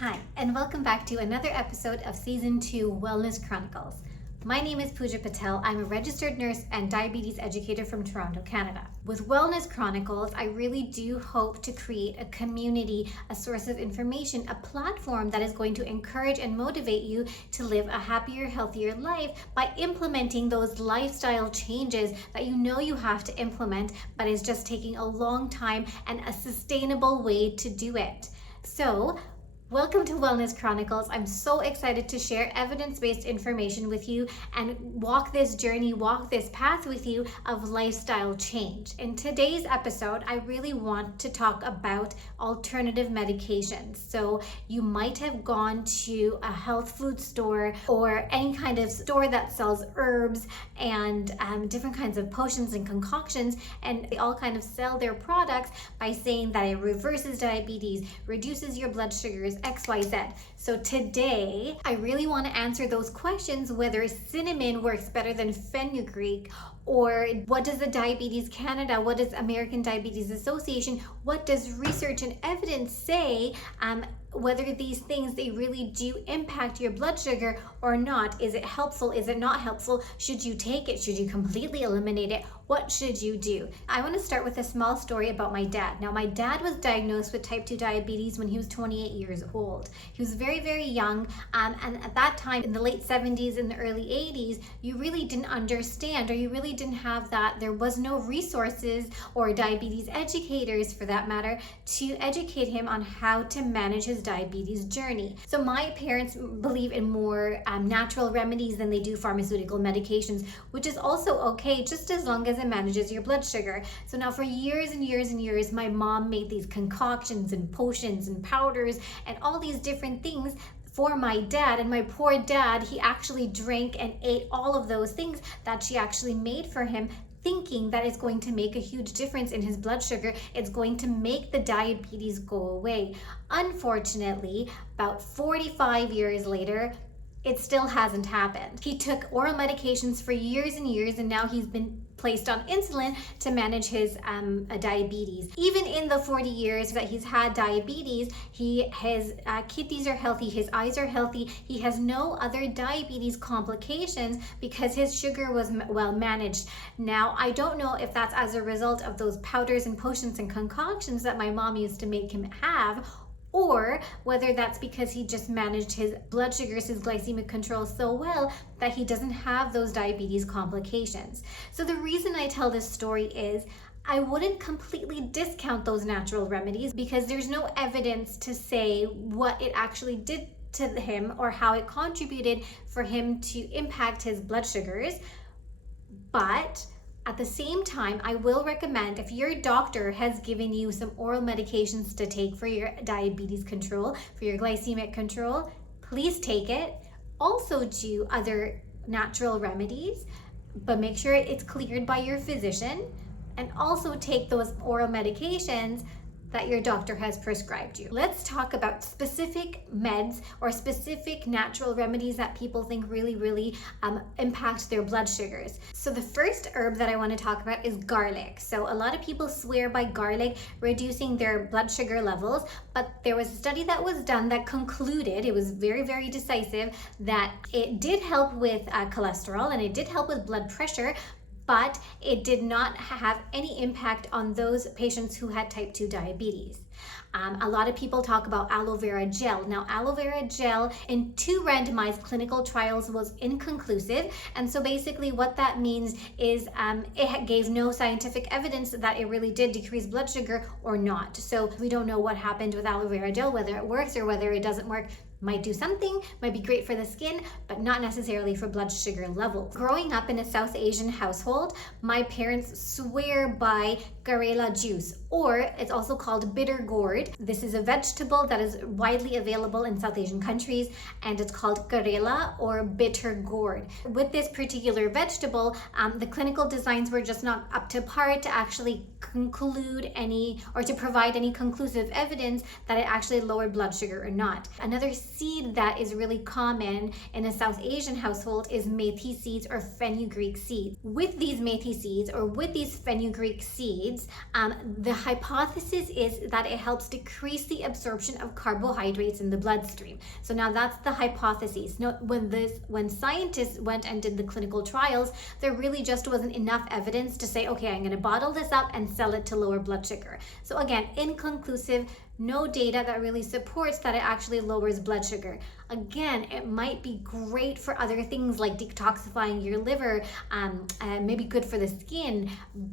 Hi, and welcome back to another episode of Season 2 Wellness Chronicles. My name is Pooja Patel. I'm a registered nurse and diabetes educator from Toronto, Canada. With Wellness Chronicles, I really do hope to create a community, a source of information, a platform that is going to encourage and motivate you to live a happier, healthier life by implementing those lifestyle changes that you know you have to implement, but is just taking a long time and a sustainable way to do it. So, welcome to Wellness Chronicles. I'm so excited to share evidence-based information with you and walk this journey, walk this path with you of lifestyle change. In today's episode, I really want to talk about alternative medications. So you might have gone to a health food store or any kind of store that sells herbs and different kinds of potions and concoctions, and they all kind of sell their products by saying that it reverses diabetes, reduces your blood sugars, XYZ. So today, I really want to answer those questions, whether cinnamon works better than fenugreek, or what does the Diabetes Canada, what does American Diabetes Association, what does research and evidence say, whether these things, they really do impact your blood sugar or not. Is it helpful? Is it not helpful? Should you take it? Should you completely eliminate it? What should you do? I want to start with a small story about my dad. Now, my dad was diagnosed with type 2 diabetes when he was 28 years old. He was very, very young. And at that time, in the late 70s and the early 80s, you really didn't understand, or you really didn't have that. There was no resources or diabetes educators, for that matter, to educate him on how to manage his diabetes journey. So my parents believe in more natural remedies than they do pharmaceutical medications, which is also okay, just as long as it manages your blood sugar. So now for years and years and years, my mom made these concoctions and potions and powders and all these different things for my dad. And my poor dad, he actually drank and ate all of those things that she actually made for him, thinking that it's going to make a huge difference in his blood sugar. It's going to make the diabetes go away. Unfortunately, about 45 years later, it still hasn't happened. He took oral medications for years and years, and now he's been placed on insulin to manage his diabetes. Even in the 40 years that he's had diabetes, his kidneys are healthy, his eyes are healthy, he has no other diabetes complications because his sugar was well managed. Now, I don't know if that's as a result of those powders and potions and concoctions that my mom used to make him have, or whether that's because he just managed his blood sugars, his glycemic control so well that he doesn't have those diabetes complications. So the reason I tell this story is I wouldn't completely discount those natural remedies because there's no evidence to say what it actually did to him or how it contributed for him to impact his blood sugars. But at the same time, I will recommend, if your doctor has given you some oral medications to take for your diabetes control, for your glycemic control, please take it. Also do other natural remedies, but make sure it's cleared by your physician, and also take those oral medications that your doctor has prescribed you. Let's talk about specific meds or specific natural remedies that people think really impact their blood sugars. So the first herb that I want to talk about is garlic. So a lot of people swear by garlic reducing their blood sugar levels, but there was a study that was done that concluded, it was very decisive, that it did help with cholesterol and it did help with blood pressure, but it did not have any impact on those patients who had type 2 diabetes. A lot of people talk about aloe vera gel. Now, aloe vera gel in 2 randomized clinical trials was inconclusive. And so basically what that means is it gave no scientific evidence that it really did decrease blood sugar or not. So we don't know what happened with aloe vera gel, whether it works or whether it doesn't work. Might do something, might be great for the skin, but not necessarily for blood sugar levels. Growing up in a South Asian household, my parents swear by Karela juice, or it's also called bitter gourd. This is a vegetable that is widely available in South Asian countries, and it's called Karela or bitter gourd. With this particular vegetable, the clinical designs were just not up to par to actually conclude any or to provide any conclusive evidence that it actually lowered blood sugar or not. Another seed that is really common in a South Asian household is methi seeds or fenugreek seeds. With these methi seeds or with these fenugreek seeds, the hypothesis is that it helps decrease the absorption of carbohydrates in the bloodstream. So now that's the hypothesis. No, when scientists went and did the clinical trials, there really just wasn't enough evidence to say, okay, I'm going to bottle this up and sell it to lower blood sugar. So again, inconclusive, no data that really supports that it actually lowers blood sugar. Again, it might be great for other things like detoxifying your liver, maybe good for the skin,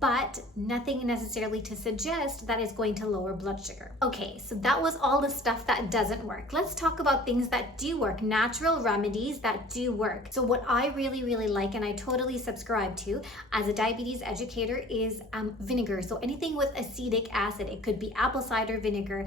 but nothing necessarily to suggest that it's going to lower blood sugar. Okay, so that was all the stuff that doesn't work. Let's talk about things that do work, natural remedies that do work. So what I really, really like, and I totally subscribe to as a diabetes educator, is vinegar. So anything with acetic acid, it could be apple cider vinegar,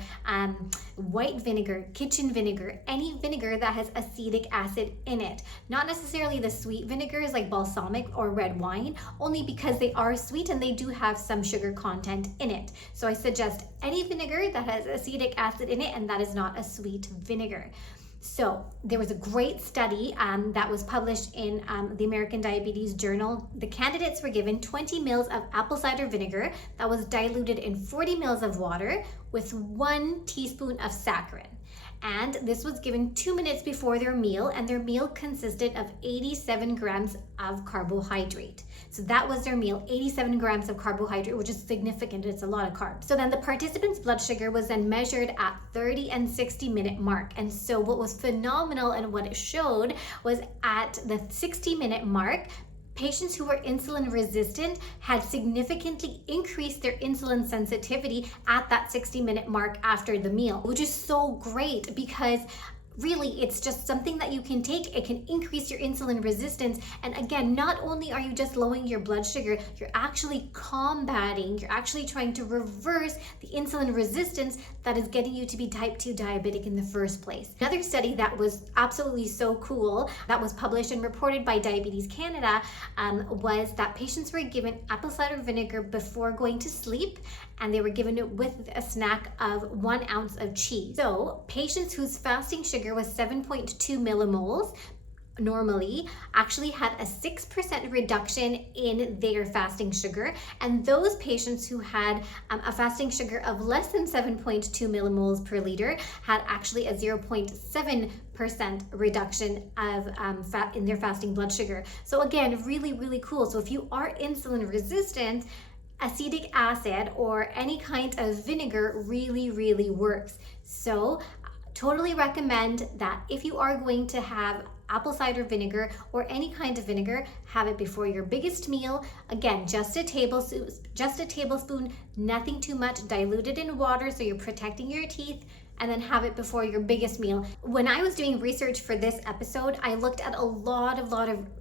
white vinegar, kitchen vinegar, any vinegar that has acetic acid in it. Not necessarily the sweet vinegars like balsamic or red wine, only because they are sweet and they do have some sugar content in it. So I suggest any vinegar that has acetic acid in it and that is not a sweet vinegar. So there was a great study that was published in the American Diabetes Journal. The candidates were given 20 mils of apple cider vinegar that was diluted in 40 mils of water with 1 teaspoon of saccharin. And this was given 2 minutes before their meal, and their meal consisted of 87 grams of carbohydrate. So that was their meal, 87 grams of carbohydrate, which is significant. It's a lot of carbs. So then the participants' blood sugar was then measured at 30 and 60-minute mark. And so what was phenomenal and what it showed was at the 60-minute mark, patients who were insulin resistant had significantly increased their insulin sensitivity at that 60-minute mark after the meal, which is so great because really, it's just something that you can take. It can increase your insulin resistance. And again, not only are you just lowering your blood sugar, you're actually you're actually trying to reverse the insulin resistance that is getting you to be type 2 diabetic in the first place. Another study that was absolutely so cool that was published and reported by Diabetes Canada was that patients were given apple cider vinegar before going to sleep, and they were given it with a snack of 1 ounce of cheese. So patients whose fasting sugar was 7.2 millimoles normally actually had a 6% reduction in their fasting sugar, and those patients who had a fasting sugar of less than 7.2 millimoles per liter had actually a 0.7% reduction of fat in their fasting blood sugar. So again, really, really cool. So if you are insulin resistant, acetic acid or any kind of vinegar really, really works. So totally recommend that if you are going to have apple cider vinegar or any kind of vinegar, have it before your biggest meal. Again, just a tablespoon, nothing too much, diluted in water so you're protecting your teeth, and then have it before your biggest meal. When I was doing research for this episode, I looked at a lot of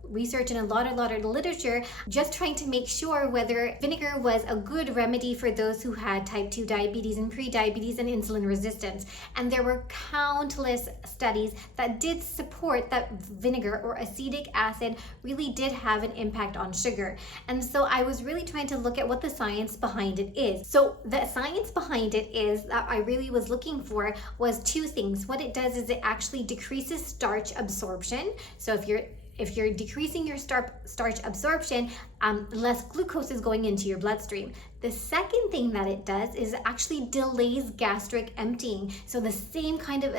research and a lot of literature, just trying to make sure whether vinegar was a good remedy for those who had type 2 diabetes and pre-diabetes and insulin resistance. And there were countless studies that did support that vinegar or acetic acid really did have an impact on sugar. And so I was really trying to look at what the science behind it is. So the science behind it is that I really was looking for was 2 things. What it does is it actually decreases starch absorption. So if you're decreasing your starch absorption, less glucose is going into your bloodstream. The second thing that it does is it actually delays gastric emptying. So the same kind of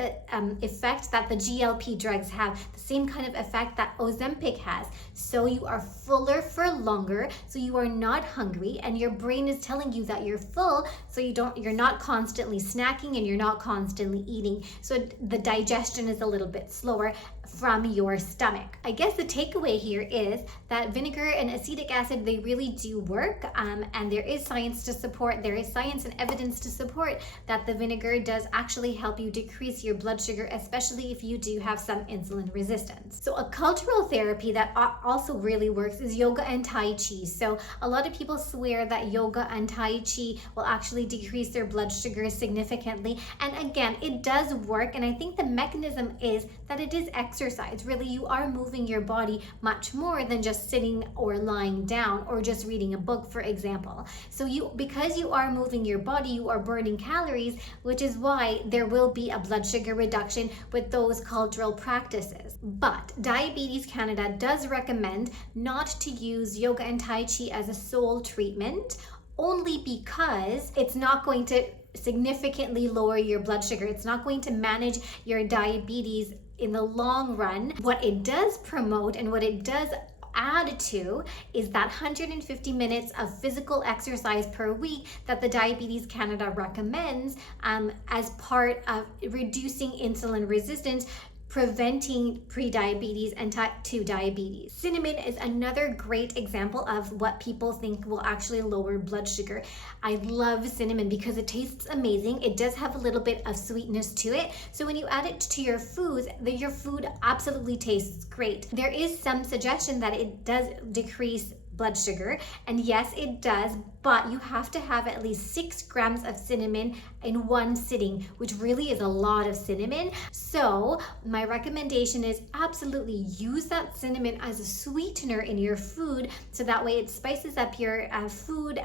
effect that the GLP drugs have, the same kind of effect that Ozempic has. So you are fuller for longer, so you are not hungry, and your brain is telling you that you're full, so you're not constantly snacking and you're not constantly eating. So the digestion is a little bit slower from your stomach. I guess the takeaway here is that vinegar and acetic acid, they really do work, and there is science and evidence to support that the vinegar does actually help you decrease your blood sugar, especially if you do have some insulin resistance. So a cultural therapy that also really works is yoga and Tai Chi. So a lot of people swear that yoga and Tai Chi will actually decrease their blood sugar significantly, and again, it does work, and I think the mechanism is that it is exercise. Really, you are moving your body much more than just sitting or lying down or just reading a book, for example. So because you are moving your body, you are burning calories, which is why there will be a blood sugar reduction with those cultural practices. But Diabetes Canada does recommend not to use yoga and Tai Chi as a sole treatment, only because it's not going to significantly lower your blood sugar. It's not going to manage your diabetes in the long run. What it does promote and what it does add to is that 150 minutes of physical exercise per week that the Diabetes Canada recommends as part of reducing insulin resistance, preventing prediabetes and type 2 diabetes. Cinnamon is another great example of what people think will actually lower blood sugar. I love cinnamon because it tastes amazing. It does have a little bit of sweetness to it. So when you add it to your foods, your food absolutely tastes great. There is some suggestion that it does decrease blood sugar, and yes, it does, but you have to have at least 6 grams of cinnamon in one sitting, which really is a lot of cinnamon. So my recommendation is absolutely use that cinnamon as a sweetener in your food, so that way it spices up your food,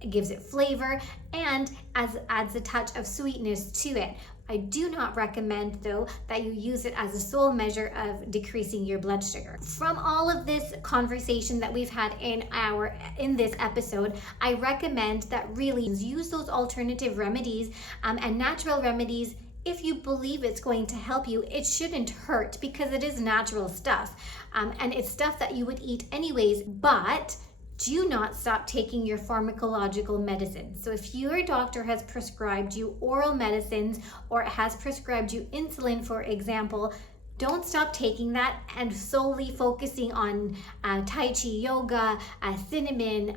it gives it flavor, and adds a touch of sweetness to it. I do not recommend, though, that you use it as a sole measure of decreasing your blood sugar. From all of this conversation that we've had in this episode, I recommend that really use those alternative remedies and natural remedies. If you believe it's going to help you, it shouldn't hurt because it is natural stuff, and it's stuff that you would eat anyways. But do not stop taking your pharmacological medicines. So if your doctor has prescribed you oral medicines or has prescribed you insulin, for example, don't stop taking that and solely focusing on Tai Chi, yoga, cinnamon,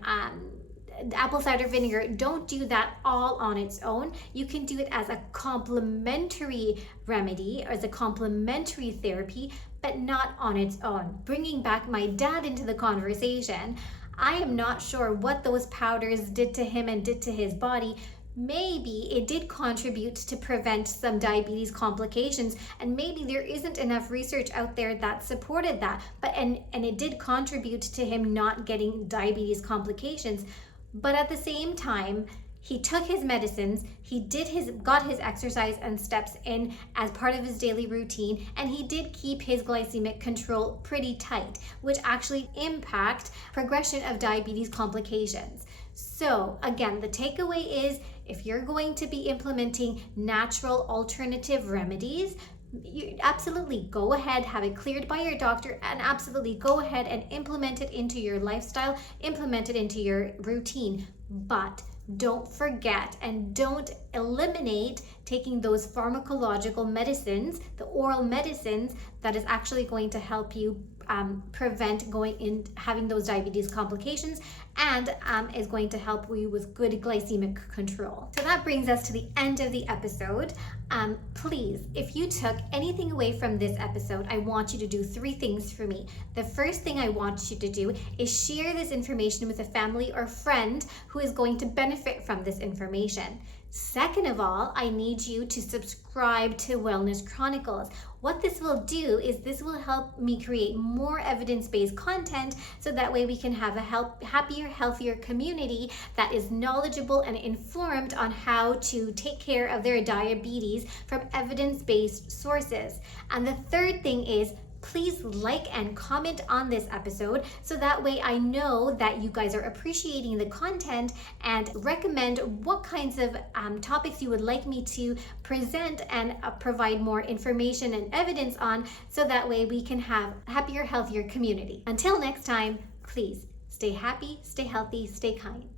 apple cider vinegar. Don't do that all on its own. You can do it as a complementary remedy or as a complementary therapy, but not on its own. Bringing back my dad into the conversation, I am not sure what those powders did to him and did to his body. Maybe it did contribute to prevent some diabetes complications, and maybe there isn't enough research out there that supported that, but and it did contribute to him not getting diabetes complications. But at the same time, he took his medicines, got his exercise and steps in as part of his daily routine, and he did keep his glycemic control pretty tight, which actually impact progression of diabetes complications. So again, the takeaway is, if you're going to be implementing natural alternative remedies, you absolutely go ahead, have it cleared by your doctor, and absolutely go ahead and implement it into your lifestyle, implement it into your routine. But don't forget and don't eliminate taking those pharmacological medicines, the oral medicines that is actually going to help you prevent having those diabetes complications, and is going to help you with good glycemic control. So that brings us to the end of the episode. Please, if you took anything away from this episode, I want you to do 3 things for me. The first thing I want you to do is share this information with a family or friend who is going to benefit from this information. Second of all, I need you to subscribe to Wellness Chronicles. What this will do is this will help me create more evidence-based content, so that way we can have a happier, healthier community that is knowledgeable and informed on how to take care of their diabetes from evidence-based sources. And the third thing is, please like and comment on this episode, so that way I know that you guys are appreciating the content, and recommend what kinds of topics you would like me to present and provide more information and evidence on, so that way we can have a happier, healthier community. Until next time, please stay happy, stay healthy, stay kind.